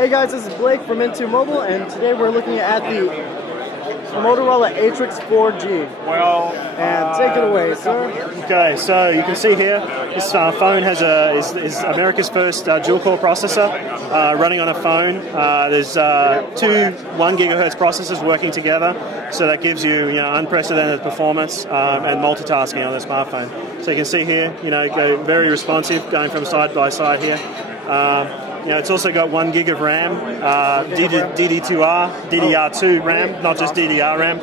Hey guys, this is Blake from Into Mobile, and today we're looking at the Motorola Atrix 4G. And take it away, sir. Okay, so you can see here, this phone has is America's first dual-core processor running on a phone. There's two 1 GHz processors working together, so that gives you, unprecedented performance and multitasking on the smartphone. So you can see here, go very responsive, going from side by side here. It's also got 1 gig of RAM, DDR2 RAM, not just DDR RAM,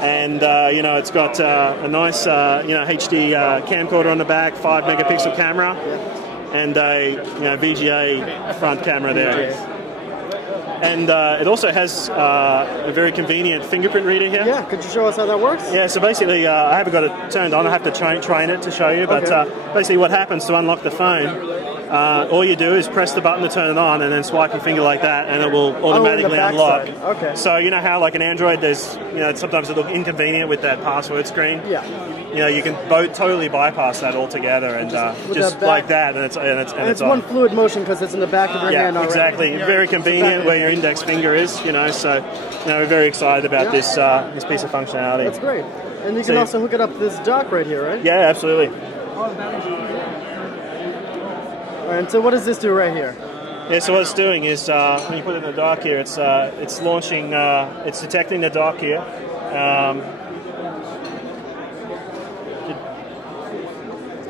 and it's got a nice HD camcorder on the back, 5 megapixel camera, and a VGA front camera there. And it also has a very convenient fingerprint reader here. Yeah, could you show us how that works? Yeah, so basically I haven't got it turned on. I have to train it to show you, but basically what happens to unlock the phone, all you do is press the button to turn it on and then swipe your finger like that and it will automatically unlock. Okay. So you know how like an Android there's, sometimes it looks inconvenient with that password screen? Yeah. You can totally bypass that altogether and just like that and it's one fluid motion because it's in the back of your hand already. Exactly. Very convenient where your index finger is, so we're very excited about this piece of functionality. That's great. And you can also hook it up to this dock right here, right? Yeah, absolutely. And so what does this do right here? Yeah, so what it's doing is when you put it in the dock here, it's launching, it's detecting the dock here.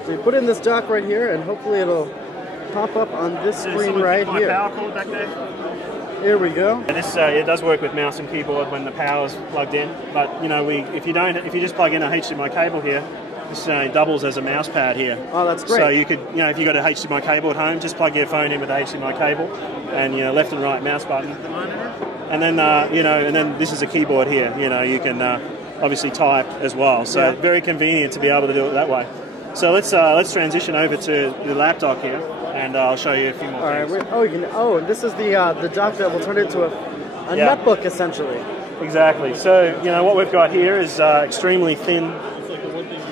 So you put in this dock right here, and hopefully it'll pop up on this screen right here. Power cord back there. Here we go. And this it does work with mouse and keyboard when the power's plugged in. But if you just plug in a HDMI cable here, this doubles as a mouse pad here. Oh, that's great. So you could, if you got a HDMI cable at home, just plug your phone in with the HDMI cable, and left and right mouse button, and then and then this is a keyboard here. You can obviously type as well. So very convenient to be able to do it that way. So let's transition over to the laptop here, and I'll show you a few more things. And this is the dock that will turn into a netbook essentially. Exactly. So what we've got here is extremely thin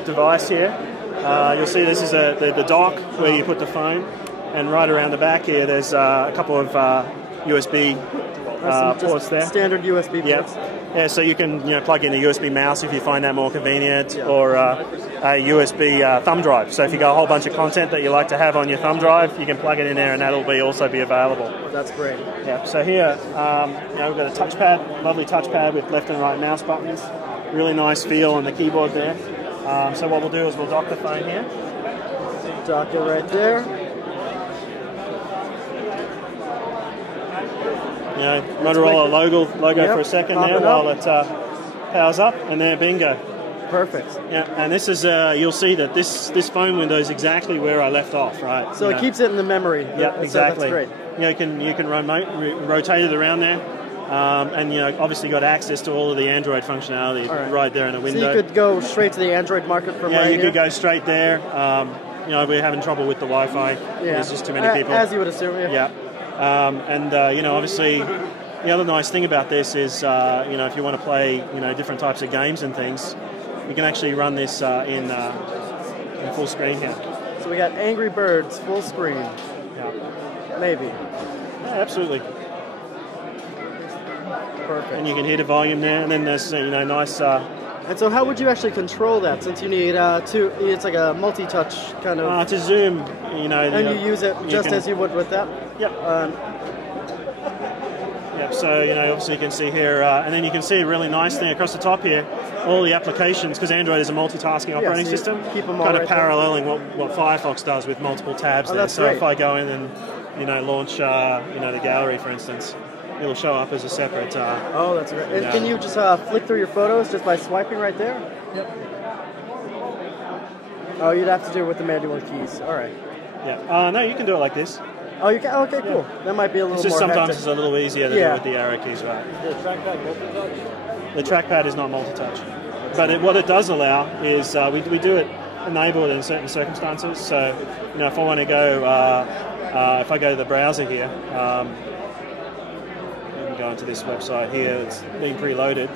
device here. You'll see this is the dock where you put the phone, and right around the back here there's a couple of USB ports there. Standard USB ports. Yeah, so you can plug in a USB mouse if you find that more convenient, or a USB thumb drive. So if you got a whole bunch of content that you like to have on your thumb drive, you can plug it in there, and that'll also be available. That's great. Yeah. So here, we've got a touchpad, lovely touchpad with left and right mouse buttons. Really nice feel on the keyboard there. So what we'll do is we'll dock the phone here. Dock it right there. Motorola logo for a second there while it powers up, and there, bingo. Perfect. Yeah, and this is you'll see that this phone window is exactly where I left off, right? So it keeps it in the memory. Yeah, exactly. So that's great. You can rotate it around there. And obviously got access to all of the Android functionality right there in the window. So you could go straight to the Android market from right here? Yeah, you could go straight there. We're having trouble with the Wi-Fi. There's just too many people. As you would assume, yeah. Obviously, the other nice thing about this is, if you want to play, different types of games and things, you can actually run this in full screen here. So we got Angry Birds full screen. Yeah. Maybe. Yeah, absolutely. Perfect. And you can hear the volume there, and then there's nice. And so, how would you actually control that? Since you need it's like a multi-touch kind of. To zoom, And you use it just as you would with that. Yep. Yep. So obviously you can see here, and then you can see a really nice thing across the top here. All the applications, because Android is a multitasking operating system, keep them all kind of paralleling what Firefox does with multiple tabs there. So great. if I go in and launch the gallery, for instance, it'll show up as a separate. Oh, that's great. And can you just flick through your photos just by swiping right there? Yep. Oh, you'd have to do it with the manual keys. All right. Yeah. No, you can do it like this. Oh, you can. Okay, cool. That might be a little more. Sometimes hectic. it's a little easier to do with the arrow keys, right? The trackpad multi-touch? The trackpad is not multi-touch, but what it does allow is we do it enable it in certain circumstances. So if I want to go, if I go to the browser here. Go into this website here. It's being preloaded.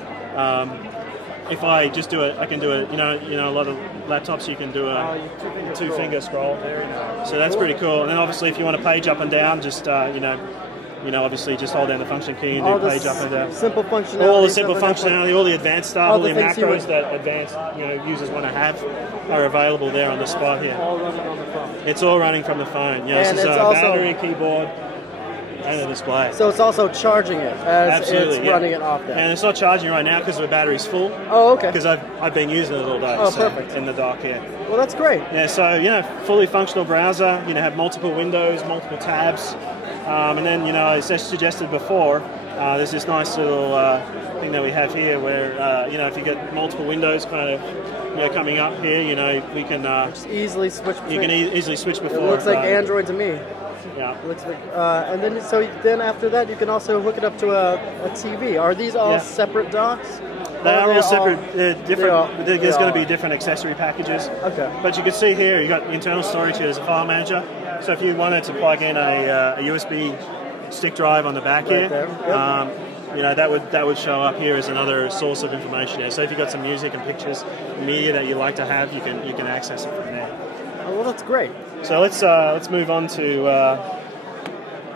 If I just do it, I can do it. A lot of laptops you can do a two-finger scroll. So that's pretty cool. And then obviously, if you want to page up and down, just You know, obviously just hold down the function key and do page up and down. Simple functionality. All the simple functionality, all the advanced stuff, all the macros that advanced users want to have are available there on the spot here. All running on the phone. It's all running from the phone. Yeah, this is a battery, keyboard, and a display. So it's also charging it as it's running it off there. And it's not charging right now because the battery's full. Oh, okay. Because I've been using it all day. Oh, perfect. In the dock here. Well, that's great. Yeah, so fully functional browser. Have multiple windows, multiple tabs, and then as I suggested before, there's this nice little thing that we have here where if you get multiple windows kind of coming up here, we can just easily switch. You can easily switch before. It looks like Android to me. Yeah. It looks like, and then after that, you can also hook it up to a TV. Are these all separate docks? They are all separate. Different. There's going to be different accessory packages. Okay. But you can see here, you got internal storage here as a file manager. So if you wanted to plug in a USB stick drive on the back here, that would show up here as another source of information here. So if you've got some music and pictures, media that you like to have, you can access it from there. Oh, well, that's great. So let's move on to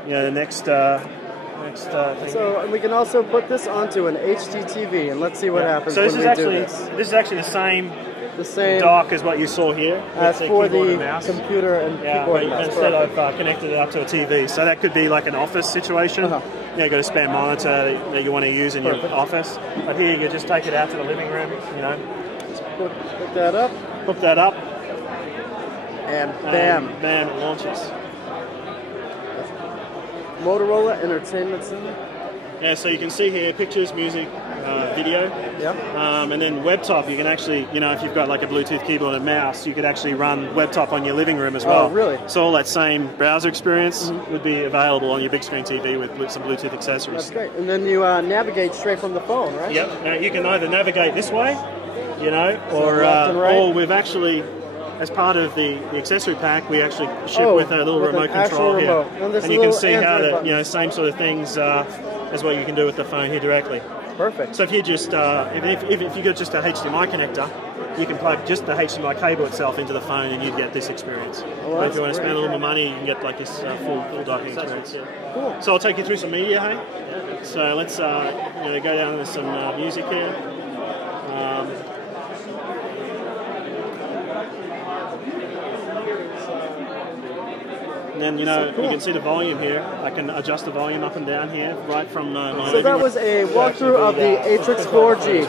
the next thing. So we can also put this onto an HDTV and let's see what happens. So this when is we actually do this. This is actually the same dock as what you saw here. As for the computer and keyboard and mouse. Instead I've connected it up to a TV. So that could be like an office situation. You got a spare monitor that you want to use in your office. But here you can just take it out to the living room. Just hook that up. Hook that up. And bam. Bam, it launches. Motorola Entertainment Center. Yeah, so you can see here pictures, music, video. Yep. And then WebTop, you can actually, if you've got like a Bluetooth keyboard and mouse, you could actually run WebTop on your living room as well. Oh, really? So all that same browser experience would be available on your big screen TV with some Bluetooth accessories. That's great. And then you navigate straight from the phone, right? Yep. Now you can either navigate this way, or left and right. or we've actually, as part of the accessory pack, we actually ship with a little remote control here. And you can see how the same sort of things as what you can do with the phone here directly. Perfect. So if you just if you got just a HDMI connector, you can plug just the HDMI cable itself into the phone, and you'd get this experience. Well, if you want to spend a little more money, you can get like this full docking experience. Cool. So I'll take you through some media, hey. So let's go down to some music here. And then, you can see the volume here. I can adjust the volume up and down here right from my So that was a walkthrough of the Atrix 4G.